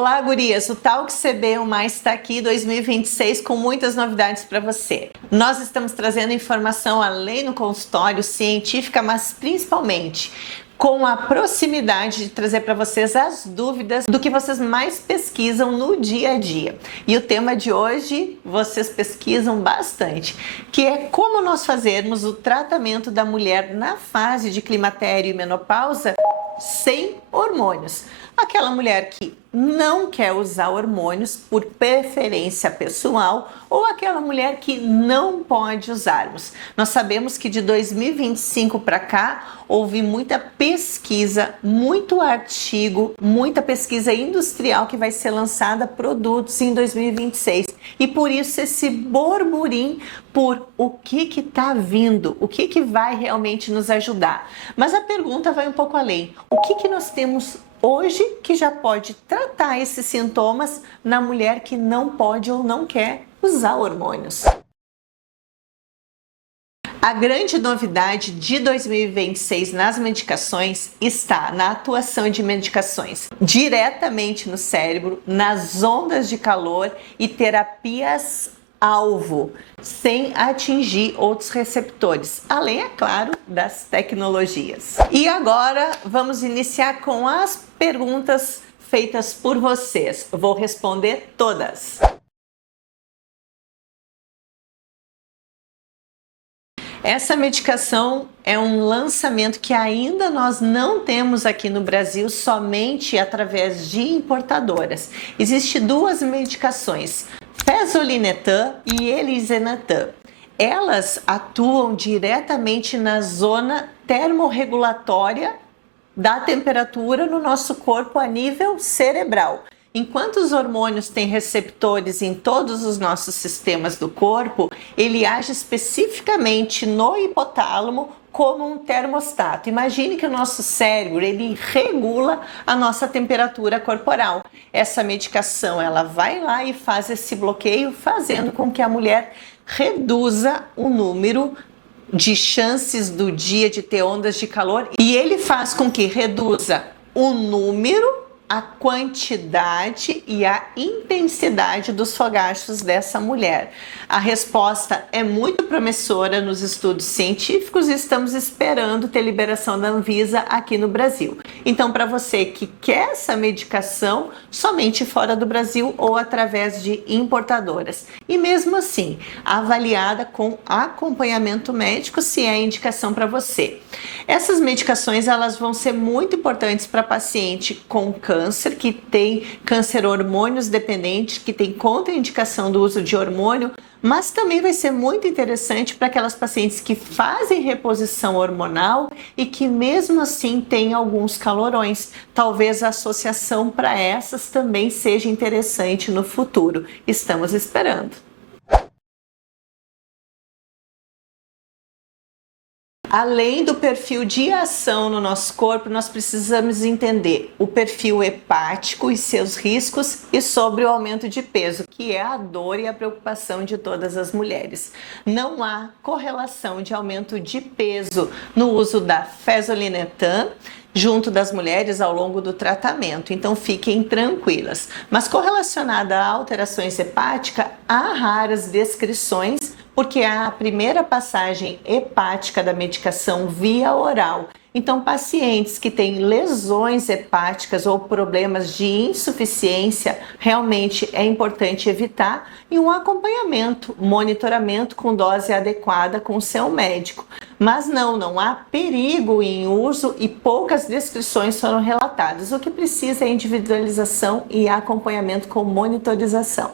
Olá, gurias! O Talk CB1+ está aqui 2026 com muitas novidades para você. Nós estamos trazendo informação além do consultório científica, mas principalmente com a proximidade de trazer para vocês as dúvidas do que vocês mais pesquisam no dia a dia. E o tema de hoje vocês pesquisam bastante, que é como nós fazermos o tratamento da mulher na fase de climatério e menopausa sem hormônios. Aquela mulher que não quer usar hormônios por preferência pessoal ou aquela mulher que não pode usarmos. Nós sabemos que de 2025 para cá houve muita pesquisa, muito artigo, muita pesquisa industrial que vai ser lançada produtos em 2026. E por isso esse burburinho por o que está vindo, o que vai realmente nos ajudar. Mas a pergunta vai um pouco além. O que nós temos hoje que já pode tratar esses sintomas na mulher que não pode ou não quer usar hormônios? A grande novidade de 2026 nas medicações está na atuação de medicações diretamente no cérebro, nas ondas de calor e terapias alvo, sem atingir outros receptores, além, é claro, das tecnologias. E agora vamos iniciar com as perguntas feitas por vocês. Vou responder todas. Essa medicação é um lançamento que ainda nós não temos aqui no Brasil, somente através de importadoras. Existem duas medicações, Fezolinetan e Elinzanetan. Elas atuam diretamente na zona termorregulatória da temperatura no nosso corpo a nível cerebral. Enquanto os hormônios têm receptores em todos os nossos sistemas do corpo, ele age especificamente no hipotálamo como um termostato. Imagine que o nosso cérebro, ele regula a nossa temperatura corporal. Essa medicação, ela vai lá e faz esse bloqueio, fazendo com que a mulher reduza o número de chances do dia de ter ondas de calor, e ele faz com que reduza o número, a quantidade e a intensidade dos fogachos dessa mulher. A resposta é muito promissora nos estudos científicos e estamos esperando ter liberação da Anvisa aqui no Brasil. Então, para você que quer essa medicação, somente fora do Brasil ou através de importadoras. E mesmo assim, avaliada com acompanhamento médico, se é indicação para você. Essas medicações, elas vão ser muito importantes para paciente com câncer, que tem câncer hormônios dependente, que tem contraindicação do uso de hormônio, mas também vai ser muito interessante para aquelas pacientes que fazem reposição hormonal e que mesmo assim têm alguns calorões. Talvez a associação para essas também seja interessante no futuro. Estamos esperando. Além do perfil de ação no nosso corpo, nós precisamos entender o perfil hepático e seus riscos e sobre o aumento de peso, que é a dor e a preocupação de todas as mulheres. Não há correlação de aumento de peso no uso da Fezolinetan junto das mulheres ao longo do tratamento, então fiquem tranquilas. Mas correlacionada a alterações hepáticas, há raras descrições, porque é a primeira passagem hepática da medicação via oral. Então, pacientes que têm lesões hepáticas ou problemas de insuficiência, realmente é importante evitar e um acompanhamento, monitoramento com dose adequada com o seu médico. Mas não há perigo em uso e poucas descrições foram relatadas. O que precisa é individualização e acompanhamento com monitorização.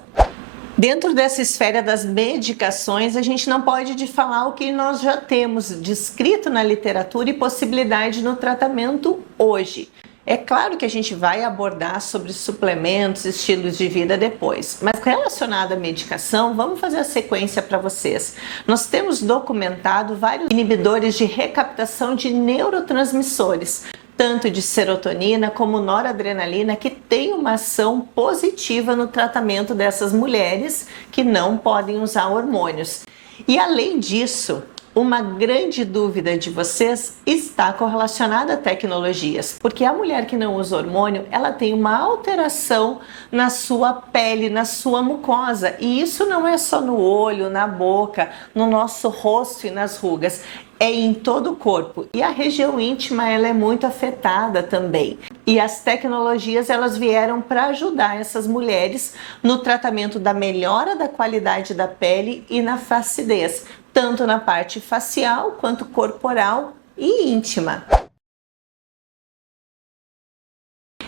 Dentro dessa esfera das medicações, a gente não pode falar o que nós já temos descrito na literatura e possibilidade no tratamento hoje. É claro que a gente vai abordar sobre suplementos, estilos de vida depois, mas relacionado à medicação, vamos fazer a sequência para vocês. Nós temos documentado vários inibidores de recaptação de neurotransmissores, tanto de serotonina como noradrenalina, que tem uma ação positiva no tratamento dessas mulheres que não podem usar hormônios. E além disso, Uma grande dúvida de vocês está correlacionada a tecnologias, porque a mulher que não usa hormônio, ela tem uma alteração na sua pele, na sua mucosa, e isso não é só no olho, na boca, no nosso rosto e nas rugas, é em todo o corpo, e a região íntima ela é muito afetada também. E as tecnologias elas vieram para ajudar essas mulheres no tratamento da melhora da qualidade da pele e na flacidez, tanto na parte facial quanto corporal e íntima.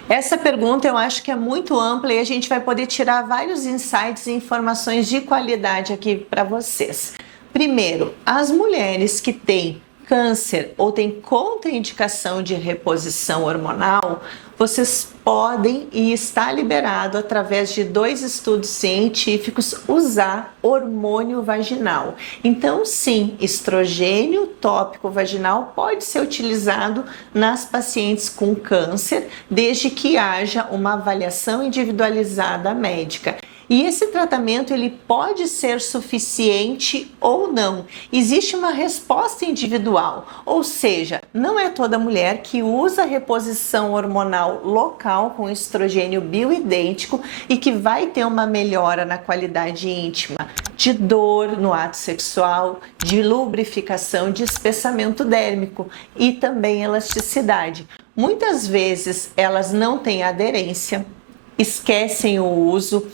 Essa pergunta eu acho que é muito ampla e a gente vai poder tirar vários insights e informações de qualidade aqui para vocês. Primeiro, as mulheres que têm câncer ou têm contraindicação de reposição hormonal, vocês podem e está liberado através de 2 estudos científicos usar hormônio vaginal. Então, sim, estrogênio tópico vaginal pode ser utilizado nas pacientes com câncer, desde que haja uma avaliação individualizada médica. E esse tratamento ele pode ser suficiente ou não. Existe uma resposta individual, ou seja, não é toda mulher que usa reposição hormonal local com estrogênio bioidêntico e que vai ter uma melhora na qualidade íntima, de dor no ato sexual, de lubrificação, de espessamento dérmico e também elasticidade. Muitas vezes elas não têm aderência, esquecem o uso,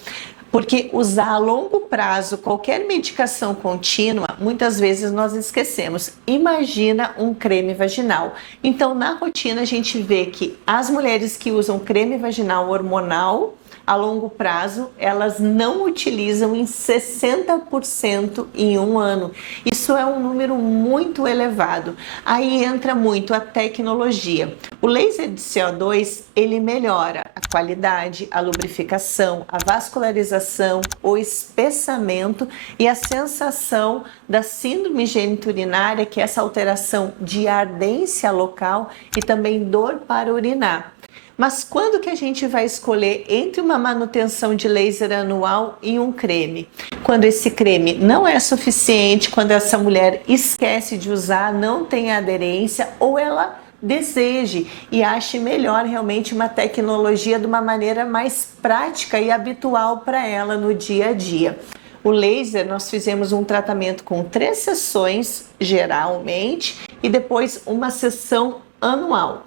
porque usar a longo prazo qualquer medicação contínua, muitas vezes nós esquecemos. Imagina um creme vaginal. Então, na rotina, a gente vê que as mulheres que usam creme vaginal hormonal, a longo prazo, elas não utilizam em 60% em um ano. Isso é um número muito elevado. Aí entra muito a tecnologia. O laser de CO2, ele melhora a qualidade, a lubrificação, a vascularização, o espessamento e a sensação da síndrome geniturinária, que é essa alteração de ardência local e também dor para urinar. Mas quando que a gente vai escolher entre uma manutenção de laser anual e um creme? Quando esse creme não é suficiente, quando essa mulher esquece de usar, não tem aderência ou ela deseje e ache melhor realmente uma tecnologia de uma maneira mais prática e habitual para ela no dia a dia. O laser, nós fizemos um tratamento com 3 sessões geralmente e depois uma sessão anual.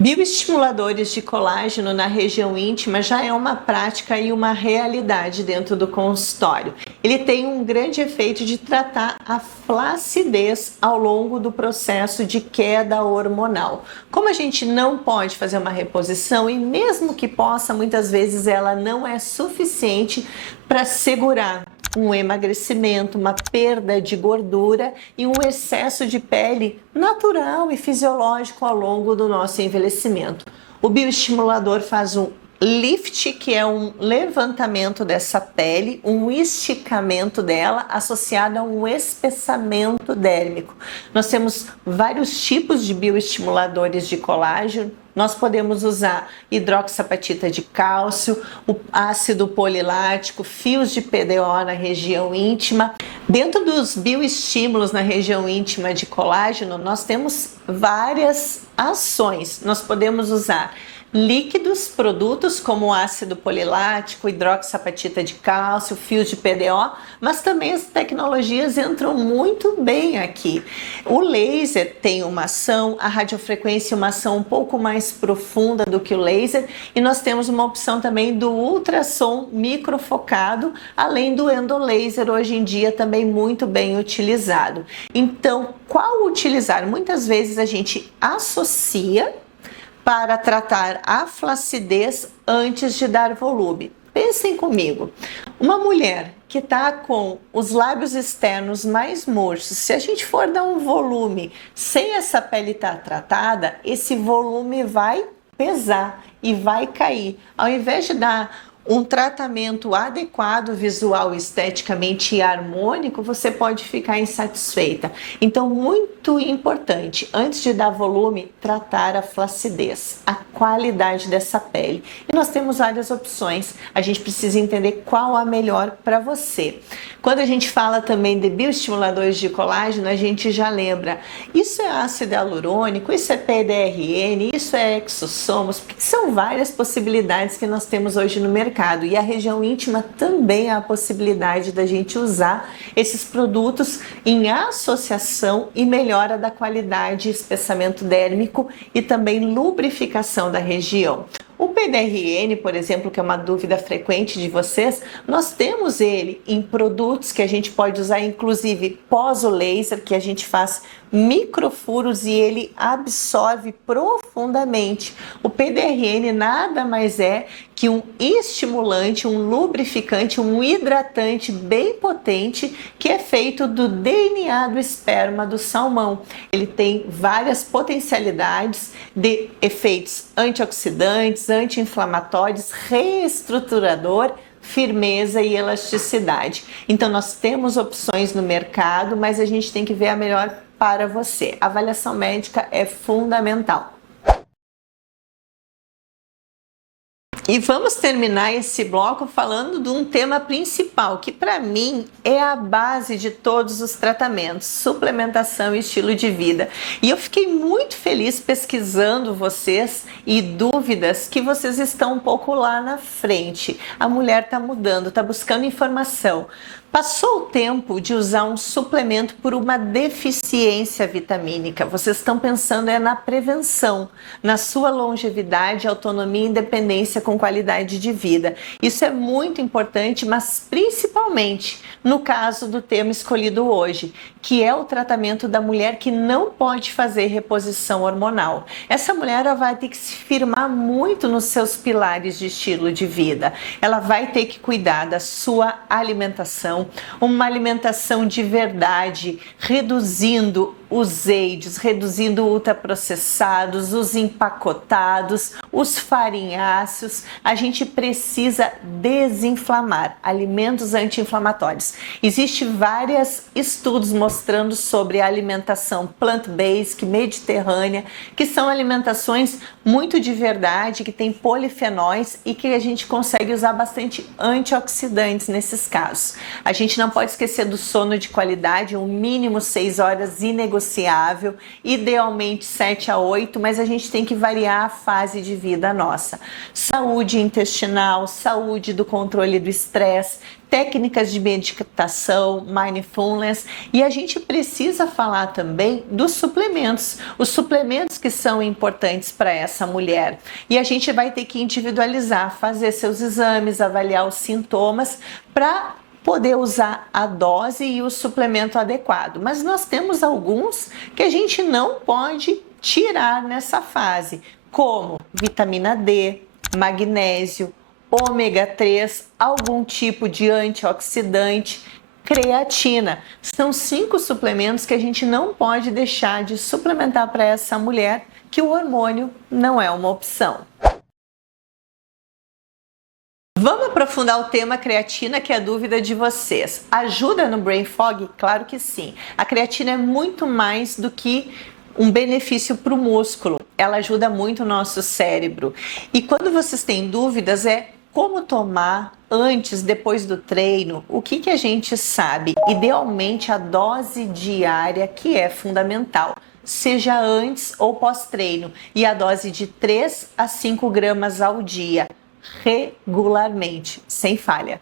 Bioestimuladores de colágeno na região íntima já é uma prática e uma realidade dentro do consultório. Ele tem um grande efeito de tratar a flacidez ao longo do processo de queda hormonal. Como a gente não pode fazer uma reposição e mesmo que possa, muitas vezes ela não é suficiente para segurar um emagrecimento, uma perda de gordura e um excesso de pele natural e fisiológico ao longo do nosso envelhecimento. O bioestimulador faz um lift, que é um levantamento dessa pele, um esticamento dela associado a um espessamento dérmico. Nós temos vários tipos de bioestimuladores de colágeno. Nós podemos usar hidroxapatita de cálcio, o ácido polilático, fios de PDO na região íntima. Dentro dos bioestímulos na região íntima de colágeno, nós temos várias ações. Nós podemos usar líquidos, produtos como ácido polilático, hidroxapatita de cálcio, fios de PDO, mas também as tecnologias entram muito bem aqui. O laser tem uma ação, a radiofrequência uma ação um pouco mais profunda do que o laser, e nós temos uma opção também do ultrassom microfocado, além do endolaser, hoje em dia também muito bem utilizado. Então, qual utilizar? Muitas vezes a gente associa para tratar a flacidez antes de dar volume. Pensem comigo, uma mulher que está com os lábios externos mais murchos, se a gente for dar um volume sem essa pele estar tratada, esse volume vai pesar e vai cair. Ao invés de dar um tratamento adequado visual, esteticamente e harmônico, você pode ficar insatisfeita. Então, muito importante, antes de dar volume, tratar a flacidez, a qualidade dessa pele. E nós temos várias opções, a gente precisa entender qual a melhor para você. Quando a gente fala também de bioestimuladores de colágeno, a gente já lembra, isso é ácido hialurônico, isso é PDRN, isso é exossomos, porque são várias possibilidades que nós temos hoje no mercado. E a região íntima também há a possibilidade da gente usar esses produtos em associação e melhora da qualidade, espessamento dérmico e também lubrificação da região. O PDRN, por exemplo, que é uma dúvida frequente de vocês, nós temos ele em produtos que a gente pode usar, inclusive pós o laser, que a gente faz microfuros e ele absorve profundamente. O PDRN nada mais é que um estimulante, um lubrificante, um hidratante bem potente que é feito do DNA do esperma do salmão. Ele tem várias potencialidades de efeitos antioxidantes, anti-inflamatórios, reestruturador, firmeza e elasticidade. Então nós temos opções no mercado, mas a gente tem que ver a melhor para você. A avaliação médica é fundamental. E vamos terminar esse bloco falando de um tema principal, que para mim é a base de todos os tratamentos, suplementação e estilo de vida. E eu fiquei muito feliz pesquisando vocês e dúvidas que vocês estão um pouco lá na frente. A mulher está mudando, está buscando informação. Passou o tempo de usar um suplemento por uma deficiência vitamínica. Vocês estão pensando na prevenção, na sua longevidade, autonomia e independência com qualidade de vida. Isso é muito importante, mas principalmente no caso do tema escolhido hoje, que é o tratamento da mulher que não pode fazer reposição hormonal. Essa mulher ela vai ter que se firmar muito nos seus pilares de estilo de vida. Ela vai ter que cuidar da sua alimentação, uma alimentação de verdade, reduzindo os EIDs, reduzindo ultraprocessados, os empacotados, os farinháceos. A gente precisa desinflamar, alimentos anti-inflamatórios. Existem vários estudos mostrando sobre a alimentação plant-based, mediterrânea, que são alimentações muito de verdade, que tem polifenóis e que a gente consegue usar bastante antioxidantes nesses casos. A gente não pode esquecer do sono de qualidade, um mínimo 6 horas inegociável, idealmente 7 a 8, mas a gente tem que variar a fase de vida nossa. Saúde intestinal, saúde do controle do estresse, técnicas de meditação, mindfulness, e a gente precisa falar também dos suplementos, os suplementos que são importantes para essa mulher. E a gente vai ter que individualizar, fazer seus exames, avaliar os sintomas para poder usar a dose e o suplemento adequado. Mas nós temos alguns que a gente não pode tirar nessa fase, como vitamina D, magnésio, ômega 3, algum tipo de antioxidante, creatina. São 5 suplementos que a gente não pode deixar de suplementar para essa mulher, que o hormônio não é uma opção. Vamos aprofundar o tema creatina, que é a dúvida de vocês. Ajuda no brain fog? Claro que sim. A creatina é muito mais do que um benefício para o músculo. Ela ajuda muito o nosso cérebro. E quando vocês têm dúvidas, como tomar antes, depois do treino, o que a gente sabe? Idealmente a dose diária que é fundamental, seja antes ou pós-treino, e a dose de 3 a 5 gramas ao dia, regularmente, sem falha.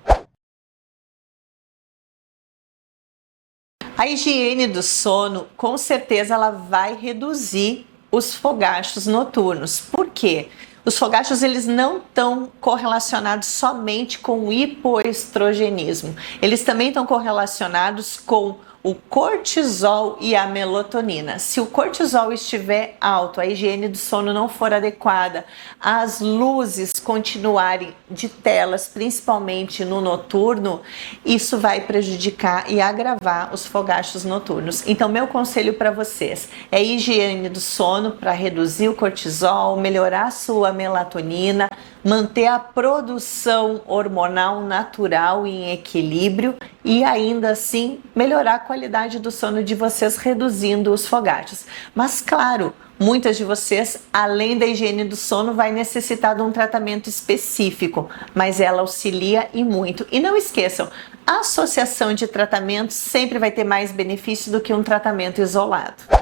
A higiene do sono, com certeza, ela vai reduzir os fogachos noturnos. Por quê? Os fogachos eles não estão correlacionados somente com o hipoestrogenismo. Eles também estão correlacionados com o cortisol e a melatonina. Se o cortisol estiver alto, a higiene do sono não for adequada, as luzes continuarem de telas, principalmente no noturno, isso vai prejudicar e agravar os fogachos noturnos. Então, meu conselho para vocês é higiene do sono para reduzir o cortisol, melhorar a sua melatonina, manter a produção hormonal natural em equilíbrio e ainda assim melhorar a qualidade do sono de vocês, reduzindo os fogachos. Mas claro, muitas de vocês, além da higiene do sono, vai necessitar de um tratamento específico, mas ela auxilia e muito. E não esqueçam, a associação de tratamentos sempre vai ter mais benefício do que um tratamento isolado.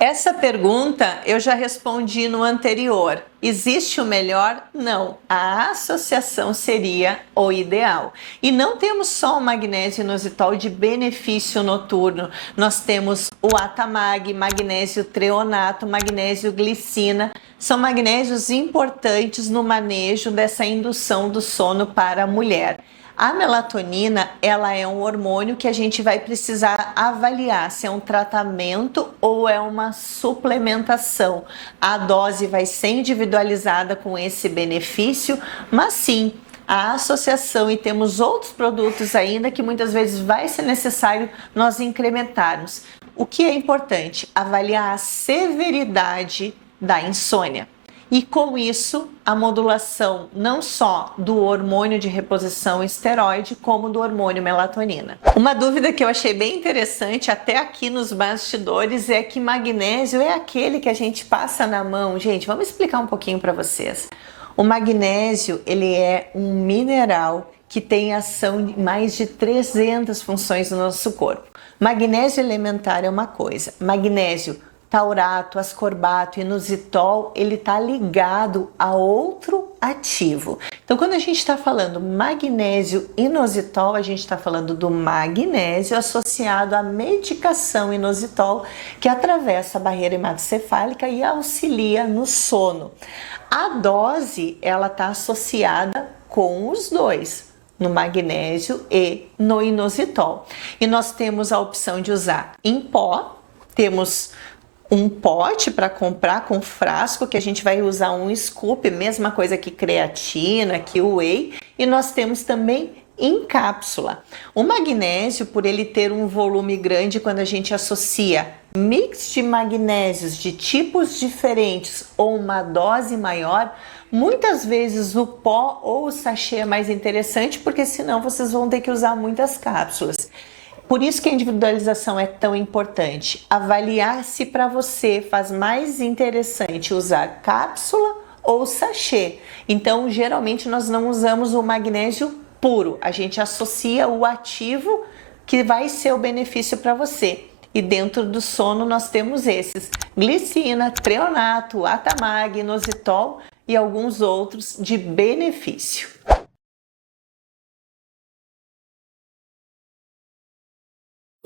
Essa pergunta eu já respondi no anterior. Existe o melhor? Não. A associação seria o ideal. E não temos só o magnésio inositol de benefício noturno. Nós temos o Atamag, magnésio treonato, magnésio glicina. São magnésios importantes no manejo dessa indução do sono para a mulher. A melatonina, ela é um hormônio que a gente vai precisar avaliar se é um tratamento ou é uma suplementação. A dose vai ser individualizada com esse benefício, mas sim, a associação, e temos outros produtos ainda que muitas vezes vai ser necessário nós incrementarmos. O que é importante? Avaliar a severidade da insônia. E com isso, a modulação não só do hormônio de reposição esteroide, como do hormônio melatonina. Uma dúvida que eu achei bem interessante, até aqui nos bastidores, é que magnésio é aquele que a gente passa na mão. Gente, vamos explicar um pouquinho para vocês. O magnésio, ele é um mineral que tem ação em mais de 300 funções no nosso corpo. Magnésio elementar é uma coisa, magnésio taurato, ascorbato, inositol, ele está ligado a outro ativo. Então, quando a gente está falando magnésio inositol, a gente está falando do magnésio associado à medicação inositol, que atravessa a barreira hematocefálica e auxilia no sono. A dose, ela está associada com os dois, no magnésio e no inositol. E nós temos a opção de usar em pó, temos um pote para comprar com frasco, que a gente vai usar um scoop, mesma coisa que creatina, que whey, e nós temos também em cápsula. O magnésio, por ele ter um volume grande, quando a gente associa mix de magnésios de tipos diferentes ou uma dose maior, muitas vezes o pó ou o sachê é mais interessante, porque senão vocês vão ter que usar muitas cápsulas. Por isso que a individualização é tão importante. Avaliar se para você faz mais interessante usar cápsula ou sachê. Então, geralmente nós não usamos o magnésio puro. A gente associa o ativo que vai ser o benefício para você. E dentro do sono nós temos esses: glicina, treonato, Atamag, inositol e alguns outros de benefício.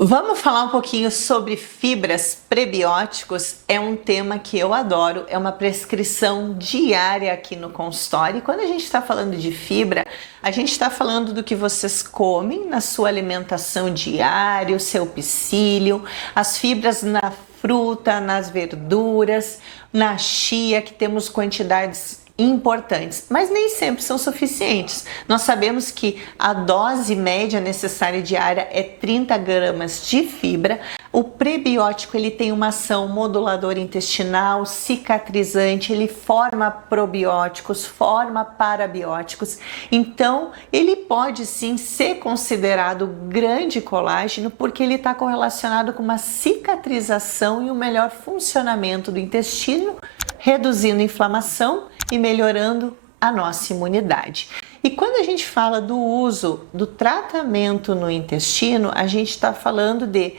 Vamos falar um pouquinho sobre fibras, prebióticos. É um tema que eu adoro, é uma prescrição diária aqui no consultório. E quando a gente está falando de fibra, a gente está falando do que vocês comem na sua alimentação diária, o seu psyllium, as fibras na fruta, nas verduras, na chia, que temos quantidades importantes, mas nem sempre são suficientes. Nós sabemos que a dose média necessária diária é 30 gramas de fibra. O prebiótico, ele tem uma ação moduladora intestinal, cicatrizante, ele forma probióticos, forma parabióticos. Então, ele pode sim ser considerado grande colágeno, porque ele está correlacionado com uma cicatrização e um melhor funcionamento do intestino, reduzindo a inflamação e melhorando a nossa imunidade. E quando a gente fala do uso do tratamento no intestino, a gente está falando de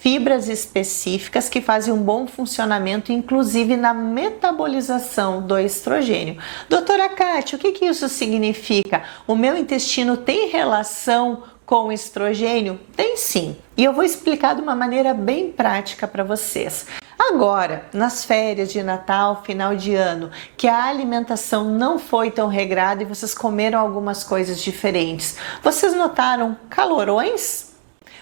fibras específicas que fazem um bom funcionamento, inclusive na metabolização do estrogênio. Doutora Kátia, o que isso significa? O meu intestino tem relação com estrogênio? Tem sim. E eu vou explicar de uma maneira bem prática para vocês. Agora, nas férias de Natal, final de ano, que a alimentação não foi tão regrada e vocês comeram algumas coisas diferentes, vocês notaram calorões?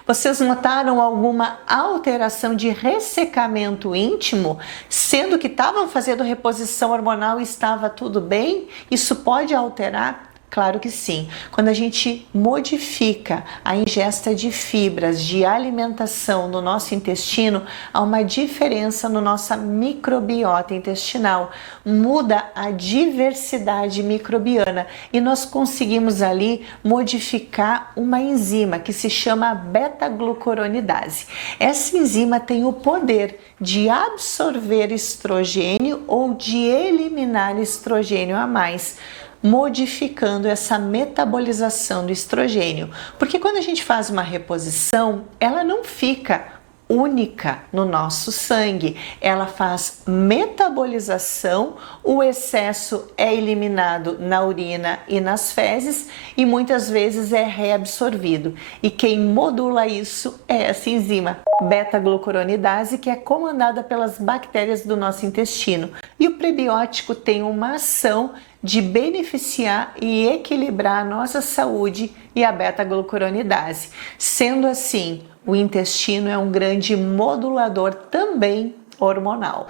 Vocês notaram alguma alteração de ressecamento íntimo, sendo que estavam fazendo reposição hormonal e estava tudo bem? Isso pode alterar? Claro que sim. Quando a gente modifica a ingesta de fibras, de alimentação no nosso intestino, há uma diferença no nossa microbiota intestinal. Muda a diversidade microbiana e nós conseguimos ali modificar uma enzima que se chama beta-glucuronidase. Essa enzima tem o poder de absorver estrogênio ou de eliminar estrogênio a mais, modificando essa metabolização do estrogênio. Porque quando a gente faz uma reposição, ela não fica única no nosso sangue, ela faz metabolização, o excesso é eliminado na urina e nas fezes e muitas vezes é reabsorvido. E quem modula isso é essa enzima beta-glucuronidase, que é comandada pelas bactérias do nosso intestino. E o prebiótico tem uma ação de beneficiar e equilibrar a nossa saúde e a beta-glucuronidase. Sendo assim, o intestino é um grande modulador também hormonal.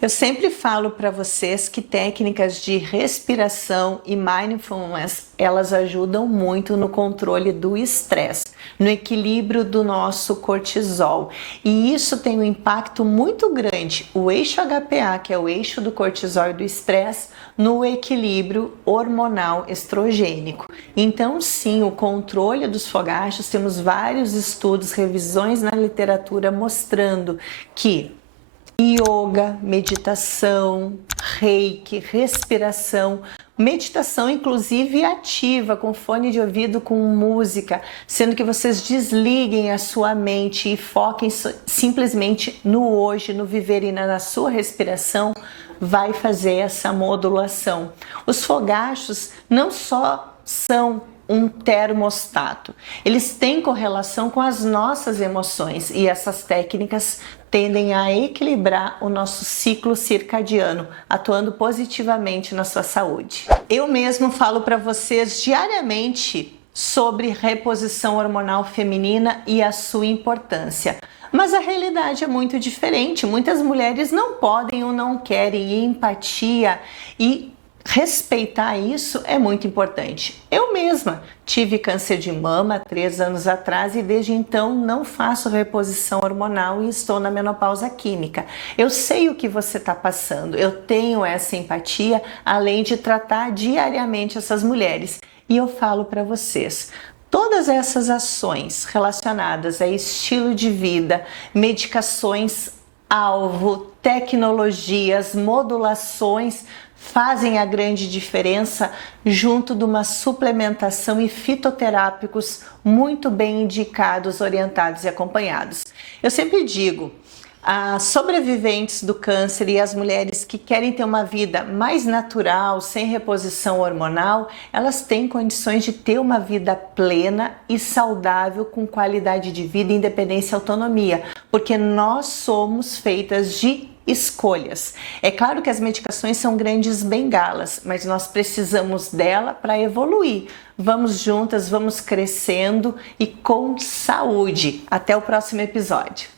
Eu sempre falo para vocês que técnicas de respiração e mindfulness, elas ajudam muito no controle do estresse, no equilíbrio do nosso cortisol. E isso tem um impacto muito grande, o eixo HPA, que é o eixo do cortisol e do estresse, no equilíbrio hormonal estrogênico. Então, sim, o controle dos fogachos, temos vários estudos, revisões na literatura mostrando que yoga, meditação, reiki, respiração, meditação inclusive ativa, com fone de ouvido, com música, sendo que vocês desliguem a sua mente e foquem simplesmente no hoje, no viver e na sua respiração, vai fazer essa modulação. Os fogachos não só são um termostato, eles têm correlação com as nossas emoções e essas técnicas tendem a equilibrar o nosso ciclo circadiano, atuando positivamente na sua saúde. Eu mesmo falo para vocês diariamente sobre reposição hormonal feminina e a sua importância. Mas a realidade é muito diferente. Muitas mulheres não podem ou não querem, e empatia e respeitar isso é muito importante. Eu mesma tive câncer de mama 3 anos atrás e desde então não faço reposição hormonal e estou na menopausa química. Eu sei o que você está passando, eu tenho essa empatia, além de tratar diariamente essas mulheres. E eu falo para vocês, todas essas ações relacionadas a estilo de vida, medicações alvo, tecnologias, modulações, fazem a grande diferença junto de uma suplementação e fitoterápicos muito bem indicados, orientados e acompanhados. Eu sempre digo, as sobreviventes do câncer e as mulheres que querem ter uma vida mais natural, sem reposição hormonal, elas têm condições de ter uma vida plena e saudável, com qualidade de vida, independência e autonomia, porque nós somos feitas de escolhas. É claro que as medicações são grandes bengalas, mas nós precisamos dela para evoluir. Vamos juntas, vamos crescendo e com saúde. Até o próximo episódio.